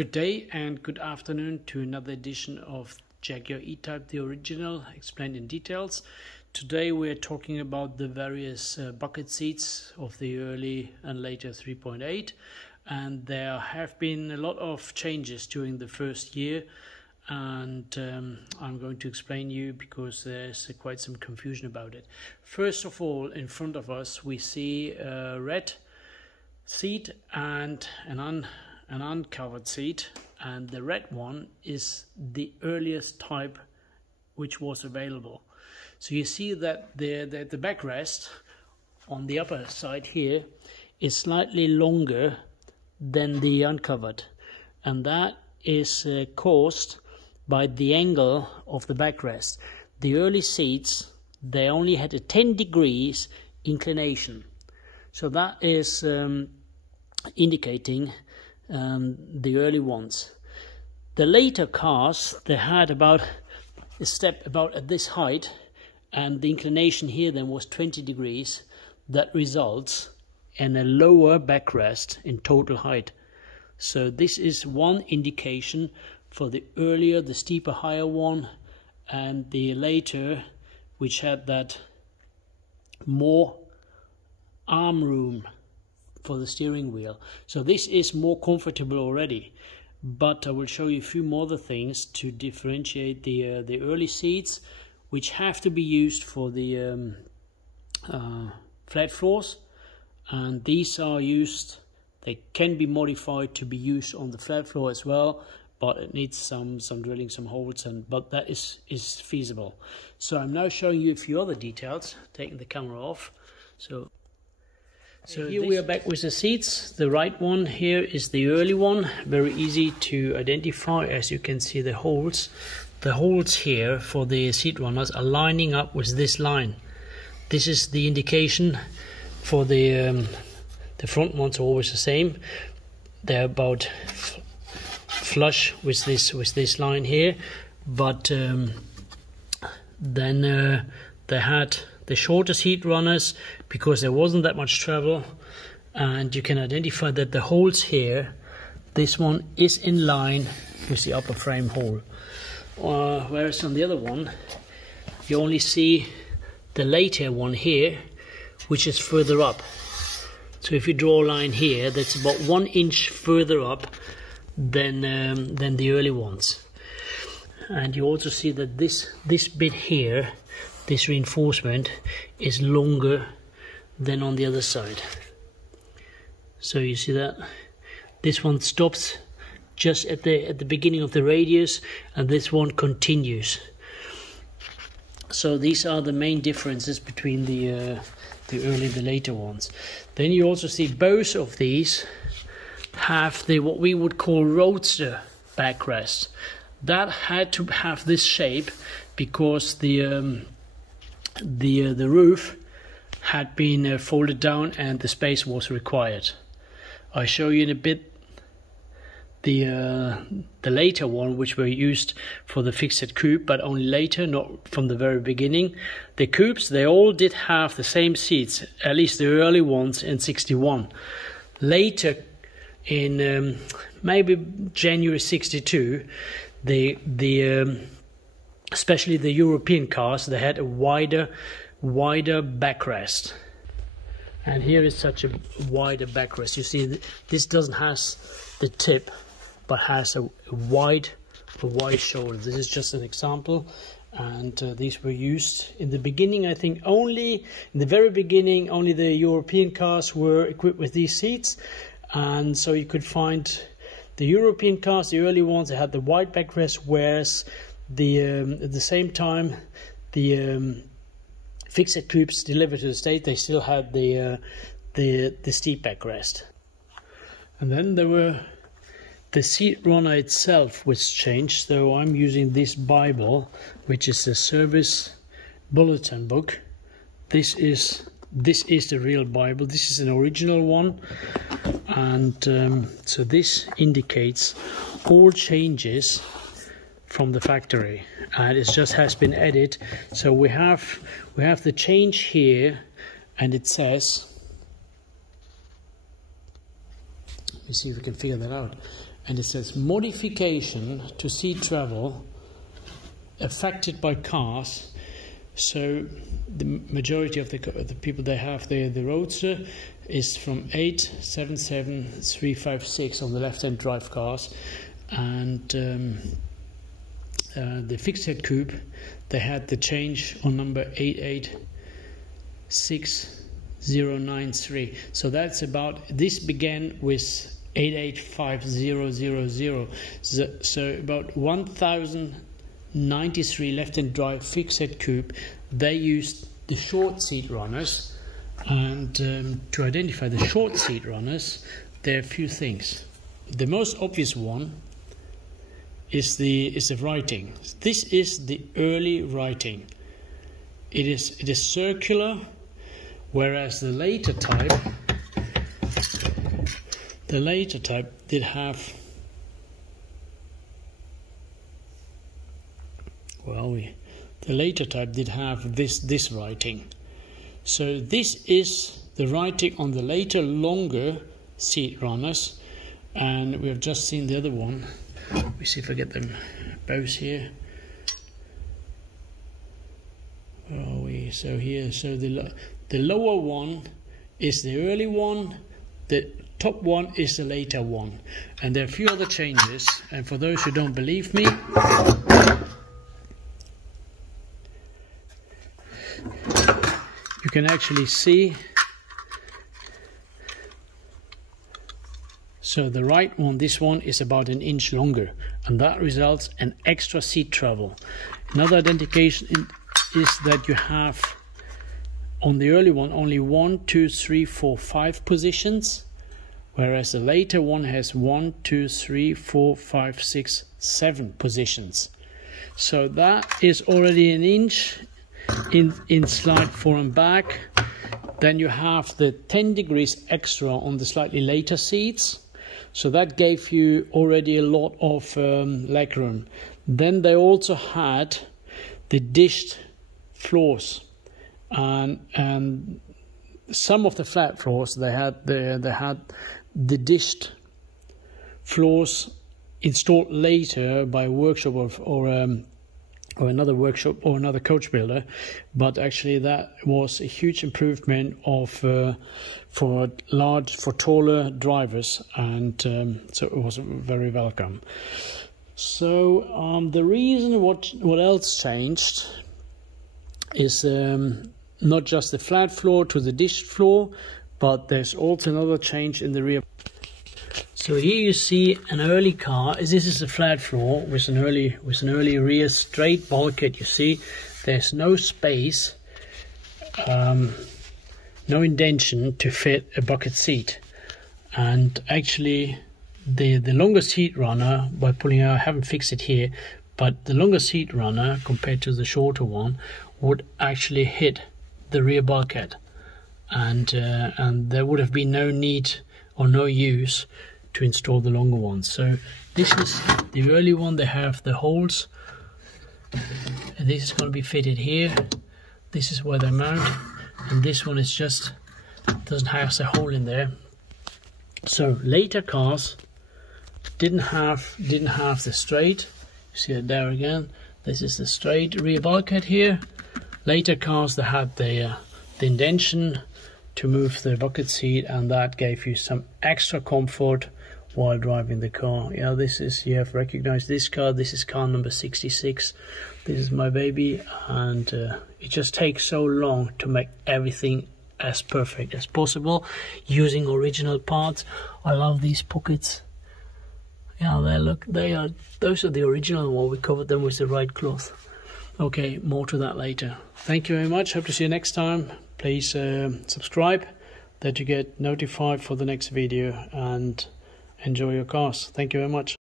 Good day and good afternoon to another edition of Jaguar E Type, the original, explained in details. Today we are talking about the various bucket seats of the early and later 3.8, and there have been a lot of changes during the first year, and I'm going to explain you because there's quite some confusion about it. First of all, in front of us we see a red seat and an uncovered seat, and the red one is the earliest type which was available. So you see that the backrest on the upper side here is slightly longer than the uncovered, and that is caused by the angle of the backrest. The early seats, they only had a 10 degrees inclination, so that is indicating the early ones. The later cars, they had about a step about at this height, and the inclination here then was 20 degrees. That results in a lower backrest in total height. So this is one indication for the earlier, the steeper, higher one, and the later, which had that more arm room for the steering wheel. So this is more comfortable already, but I will show you a few more other things to differentiate the early seats, which have to be used for the flat floors, and these are used, they can be modified to be used on the flat floor as well, but it needs some drilling, some holes, but that is feasible. So I'm now showing you a few other details, taking the camera off. So here we are back with the seats. The right one here is the early one, very easy to identify. As you can see, the holes here for the seat runners are lining up with this line. This is the indication for the front ones are always the same. They're about flush with this line here, but then they had the shorter seat runners because there wasn't that much travel, and you can identify that the holes here, this one is in line with the upper frame hole, whereas on the other one you only see the later one here, which is further up. So if you draw a line here, that's about 1 inch further up than the early ones. And you also see that this bit here, this reinforcement, is longer than on the other side. So you see that this one stops just at the beginning of the radius, and this one continues. So these are the main differences between the early and the later ones. Then you also see both of these have what we would call roadster backrest. That had to have this shape because the roof had been folded down and the space was required. I'll show you in a bit the later one, which were used for the fixed coupe, but only later, not from the very beginning. The coupes, they all did have the same seats, at least the early ones in 61. Later, in maybe January 62, especially the European cars, they had a wider backrest, and here is such a wider backrest. You see, this doesn't have the tip, but has a wide shoulder. This is just an example, and these were used in the beginning. I think in the very beginning, only the European cars were equipped with these seats, and so you could find the European cars, the early ones, they had the wide backrest, whereas at the same time the fixed coupes delivered to the States, they still had the steep backrest. And then there were the seat runner itself was changed. So I'm using this Bible, which is a service bulletin book. This is the real Bible. This is an original one, and so this indicates all changes from the factory, and it just has been added. So we have the change here, and it says, let me see if we can figure that out. and it says modification to seat travel affected by cars. So the majority of the people they have the Roadster is from 8, 7, 7, 3, 5, 6 on the left-hand drive cars, and the fixed head coupe, they had the change on number 886093. So that's about, this began with 885000. So about 1093 left-hand drive fixed head coupe, they used the short seat runners. And to identify the short seat runners, there are a few things. The most obvious one is the writing. This is the early writing. It is circular, whereas the later type did have, the later type did have this writing. So this is the writing on the later longer seat runners, and we have just seen the other one. Let me see if I get them both here. Where are we? So here, so the lower one is the early one, the top one is the later one, and there are a few other changes. And for those who don't believe me, you can actually see. So the right one, this one is about an inch longer, and that results in extra seat travel. Another identification is that you have on the early one only 1, 2, 3, 4, 5 positions, whereas the later one has 1, 2, 3, 4, 5, 6, 7 positions. So that is already an inch in slide 4 and back. Then you have the 10 degrees extra on the slightly later seats. So that gave you already a lot of legroom. Then they also had the dished floors, and some of the flat floors they had the dished floors installed later by a workshop or another workshop or another coach builder, but actually that was a huge improvement of for taller drivers, and so it was very welcome. So the reason what else changed is not just the flat floor to the dished floor, but there's also another change in the rear. So here you see an early car. This is a flat floor with an early rear straight bulkhead. You see there's no space, no indentation to fit a bucket seat. And actually the longer seat runner, by pulling out, I haven't fixed it here, but the longer seat runner compared to the shorter one would actually hit the rear bulkhead, and there would have been no need or no use to install the longer one. So this is the early one. They have the holes, and this is going to be fitted here. This is where they mount, and this one is just doesn't have a hole in there. So later cars didn't have the straight. You see it there again. This is the straight rear bulkhead here. Later cars, they had the indentation to move the bucket seat, and that gave you some extra comfort while driving the car. Yeah, this is, you have recognized this car. This is car number 66. This is my baby, and it just takes so long to make everything as perfect as possible using original parts. I love these pockets. Yeah, those are the original one. We covered them with the right cloth. Okay, more to that later. Thank you very much. Hope to see you next time. Please subscribe that you get notified for the next video, and enjoy your cars. Thank you very much.